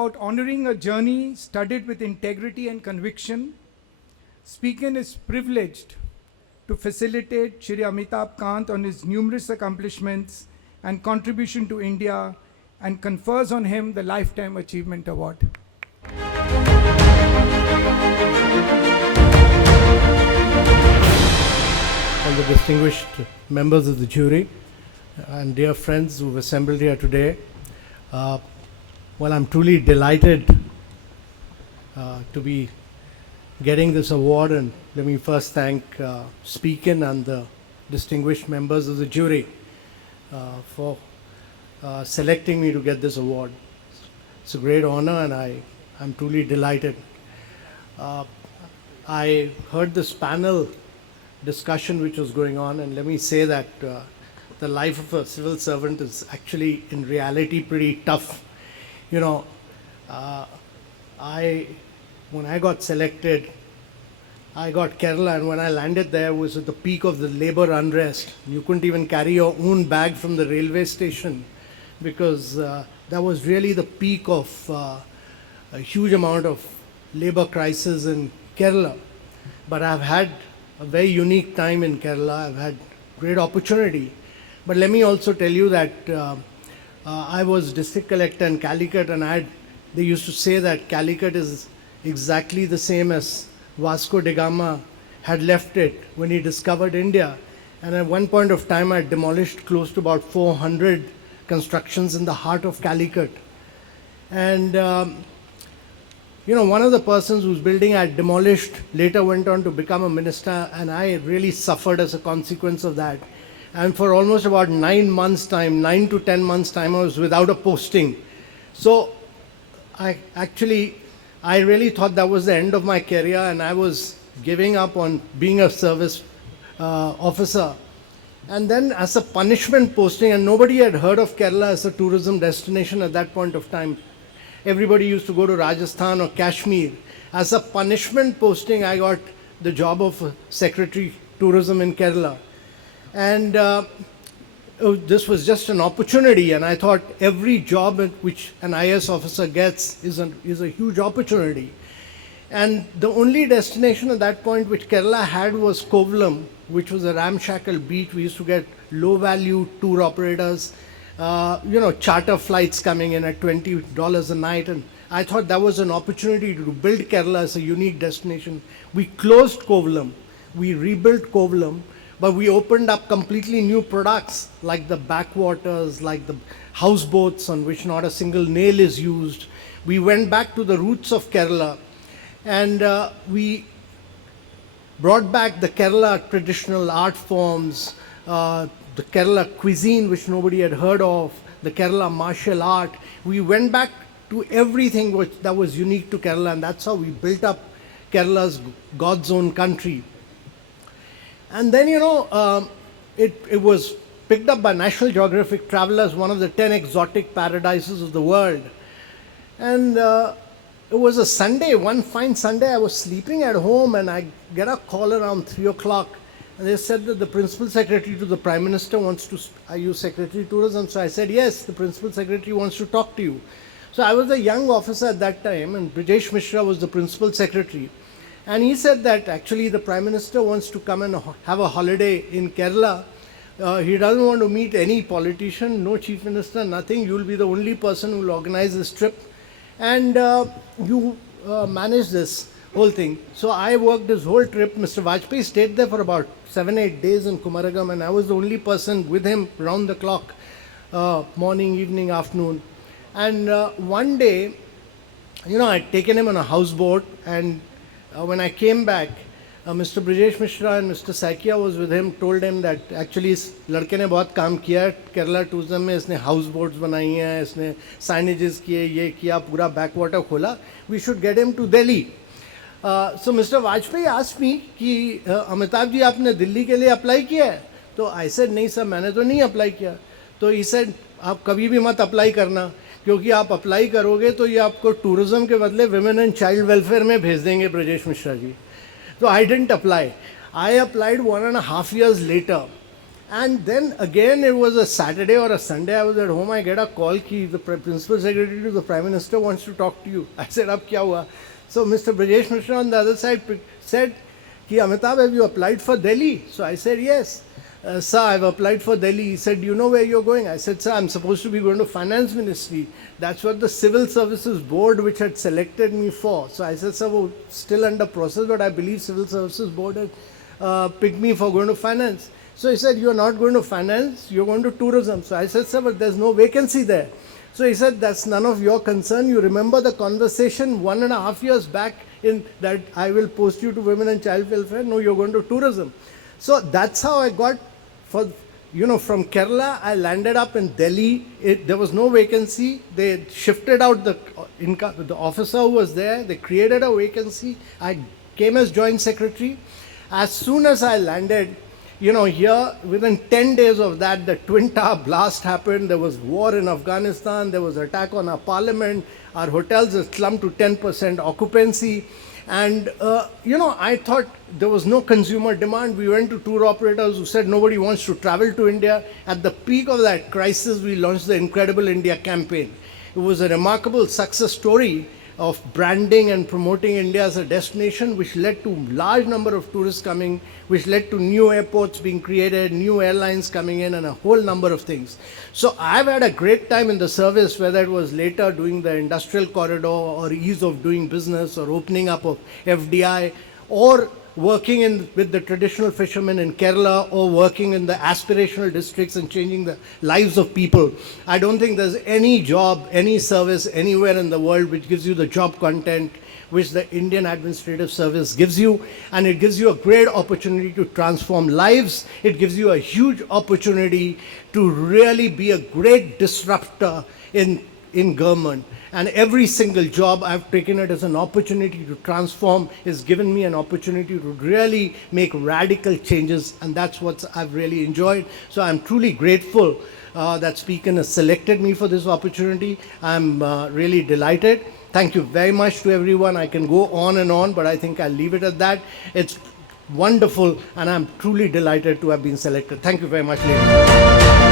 about honoring a journey studded with integrity and conviction, SpeakIn is privileged to facilitate Shri Amitabh Kant on his numerous accomplishments and contribution to India, and confers on him the Lifetime Achievement Award. All the distinguished members of the jury and dear friends who've assembled here today, well, I'm truly delighted to be getting this award, and let me first thank SpeakIn and the distinguished members of the jury for selecting me to get this award. It's a great honor, and I'm truly delighted. I heard this panel discussion which was going on, and let me say that the life of a civil servant is actually in reality pretty tough. You know, when I got selected, I got Kerala, and when I landed there, it was at the peak of the labor unrest. You couldn't even carry your own bag from the railway station, because that was really the peak of a huge amount of labor crisis in Kerala. But I've had a very unique time in Kerala. I've had great opportunity. But let me also tell you that I was district collector in Calicut, and they used to say that Calicut is exactly the same as Vasco da Gama had left it when he discovered India. And at one point of time, I demolished close to about 400 constructions in the heart of Calicut. And you know, one of the persons whose building I demolished later went on to become a minister, and I really suffered as a consequence of that. And for almost about 9 months' time, 9 to 10 months' time, I was without a posting. So I really thought that was the end of my career, and I was giving up on being a service officer. And then as a punishment posting, and nobody had heard of Kerala as a tourism destination at that point of time. Everybody used to go to Rajasthan or Kashmir. As a punishment posting, I got the job of Secretary Tourism in Kerala. And this was just an opportunity, and I thought every job which an IAS officer gets is a huge opportunity. And the only destination at that point which Kerala had was Kovalam, which was a ramshackle beach. We used to get low-value tour operators, charter flights coming in at $20 a night. And I thought that was an opportunity to build Kerala as a unique destination. We closed Kovalam. We rebuilt Kovalam, but we opened up completely new products like the backwaters, like the houseboats on which not a single nail is used. We went back to the roots of Kerala, and we brought back the Kerala traditional art forms, the Kerala cuisine which nobody had heard of, the Kerala martial art. We went back to everything that was unique to Kerala, and that's how we built up Kerala's God's own country. And then, it was picked up by National Geographic Traveler as one of the 10 exotic paradises of the world. And it was a Sunday, one fine Sunday. I was sleeping at home, and I get a call around 3 o'clock. And they said that the Principal Secretary to the Prime Minister wants to, are you Secretary Tourism? So I said, yes, the Principal Secretary wants to talk to you. So I was a young officer at that time, and Brijesh Mishra was the Principal Secretary. And he said that actually the Prime Minister wants to come and have a holiday in Kerala. He doesn't want to meet any politician, no Chief Minister, nothing. You'll be the only person who will organize this trip. And you manage this whole thing. So I worked this whole trip. Mr. Vajpayee stayed there for about 7-8 days in Kumaragam, and I was the only person with him round the clock, morning, evening, afternoon. And one day, I'd taken him on a houseboat, and when I came back, Mr. Brijesh Mishra and Mr. Saikia was with him, told him that actually इस लड़के ने बहुत काम किया है Kerala tourism में, इसने house boats बनाई हैं, इसने साइनेजेस किए, ये किया, पूरा बैकवाटर खोला, we should get him to Delhi. So Mr. Vajpayee asked me कि अमिताभ जी आपने दिल्ली के लिए अप्लाई किया है? तो I said नहीं सर, मैंने तो नहीं अप्लाई किया. तो he said आप कभी भी मत अप्लाई करना, क्योंकि आप अप्लाई करोगे तो ये आपको टूरिज्म के बदले विमेन एंड चाइल्ड वेलफेयर में भेज देंगे Brajesh Mishra ji. So I didn't apply. I applied 1.5 years later, And then again, it was a Saturday or a Sunday. I was at home. I get a call ki the principal secretary to the Prime Minister wants to talk to you. I said, "Ab kya hua?" So Mr. Brajesh Mishra on the other side said, "Ki Amitabh, have you applied for Delhi?" So I said, "Yes." "Sir, I've applied for Delhi." He said, "Do you know where you're going?" I said, "Sir, I'm supposed to be going to Finance Ministry. That's what the Civil Services Board, which had selected me for." So I said, "Sir, we're still under process, but I believe Civil Services Board had picked me for going to Finance." So he said, "You're not going to Finance, you're going to Tourism." So I said, "Sir, but there's no vacancy there." So he said, "That's none of your concern. You remember the conversation 1.5 years back in that I will post you to Women and Child Welfare? No, you're going to Tourism." So that's how I got from Kerala. I landed up in Delhi. There was no vacancy. They shifted out the officer who was there. They created a vacancy. I came as Joint Secretary. As soon as I landed, here within 10 days of that, the Twin Tower blast happened. There was war in Afghanistan. There was attack on our parliament. Our hotels had slumped to 10% occupancy. And, I thought there was no consumer demand. We went to tour operators who said nobody wants to travel to India. At the peak of that crisis, we launched the Incredible India campaign. It was a remarkable success story of branding and promoting India as a destination, which led to large number of tourists coming, which led to new airports being created, new airlines coming in, and a whole number of things. So I've had a great time in the service, whether it was later doing the industrial corridor or ease of doing business or opening up of FDI, or working with the traditional fishermen in Kerala, or working in the aspirational districts and changing the lives of people. I don't think there's any job, any service anywhere in the world which gives you the job content which the Indian Administrative Service gives you, and it gives you a great opportunity to transform lives. It gives you a huge opportunity to really be a great disruptor in government. And every single job, I've taken it as an opportunity to transform, has given me an opportunity to really make radical changes, and that's what I've really enjoyed. So I'm truly grateful that SpeakIn has selected me for this opportunity. I'm really delighted. Thank you very much to everyone. I can go on, but I think I'll leave it at that. It's wonderful, and I'm truly delighted to have been selected. Thank you very much, ladies.